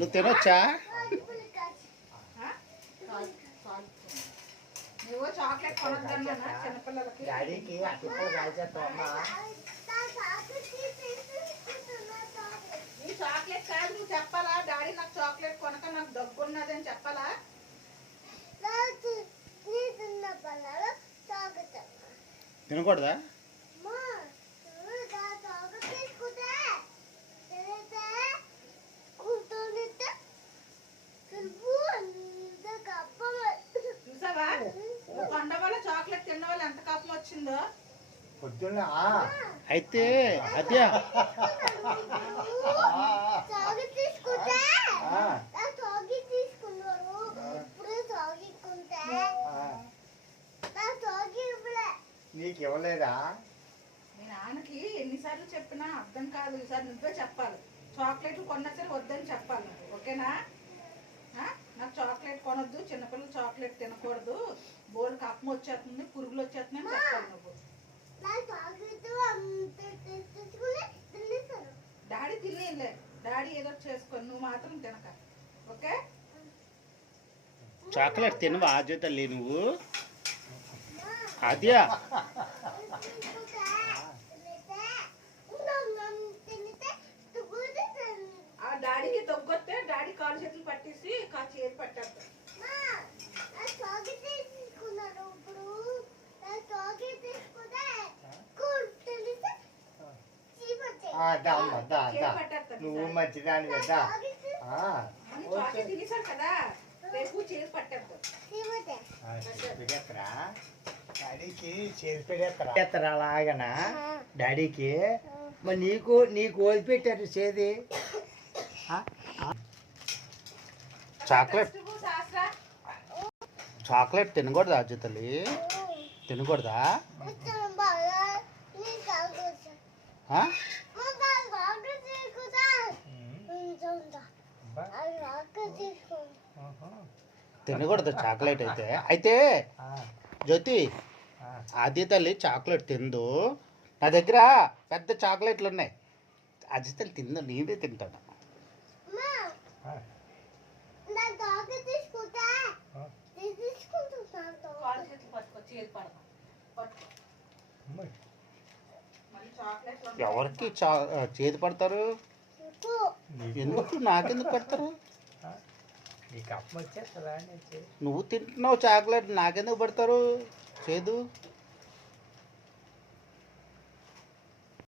నువ్వు తినొచ్చా? నువ్వు చాక్లెట్ కొనొద్దన్నా చిన్నపిల్లలకి. డాడీకి అప్పుడు కాల్చేస్తావమ్మా. నీ చాక్లెట్ కాదు, నువ్వు చెప్పాలా డాడీ నాకు చాక్లెట్ కొనక నాకు దగ్గున్నది అని చెప్పాలా? తినకూడదా? చూసావా కొండ వల్ల చాక్లెట్ తిన్న వల్ల ఎంత కాపం వచ్చిందో పొద్దున్న. అయితే అదే నీకు ఇవ్వలేదా? మీ నాన్నకి ఎన్నిసార్లు చెప్పినా అర్థం కాదు. ఈసారి నువ్వే చెప్పాలి. చాక్లెట్లు కొన్నా సరే వద్దని చెప్పాలి నువ్వు, ఓకేనా? నాకు చాక్లెట్ కొనొద్దు, చిన్నపిల్లలు చాక్లెట్ తినకూడదు, బోర్డు కప్పం వచ్చేస్తుంది, పురుగులు వచ్చేస్తున్నాయి అని చెప్పాలి నువ్వు. డాడీ తినేలే, డాడీ ఏదో చేసుకొని నువ్వు మాత్రం తినక, ఓకే? చాక్లెట్ తినవా తల్లి నువ్వు? అదే ఆ డాడీకి తగ్గొస్తే డాడీ కాలు చేతులు పట్టేసి చేతి పట్టేస్తా. నువ్వు మంచిదాని కదా. తినేసాను కదా, రేపు చేతి పట్టేస్తా. డాడీకి చేసి పెడతారా అలాగనా? డాడీకి మరి నీకు వదిలిపెట్టారు చేది. చాక్లెట్ తినకూడదా తల్లి? తినకూడదా? తినకూడదు చాక్లెట్ అయితే జ్యోతి అది తల్లి చాక్లెట్ తిందు. నా దగ్గర పెద్ద చాక్లెట్లు ఉన్నాయి, అది తల్లి తిందు, నేనే తింటాను. ఎవరికి చేతి పడతారు? ఎందుకు నాకెందుకు పడతారు? నువ్వు తింటున్నావు చాక్లెట్, నాకెందుకు పడతారు చేదు?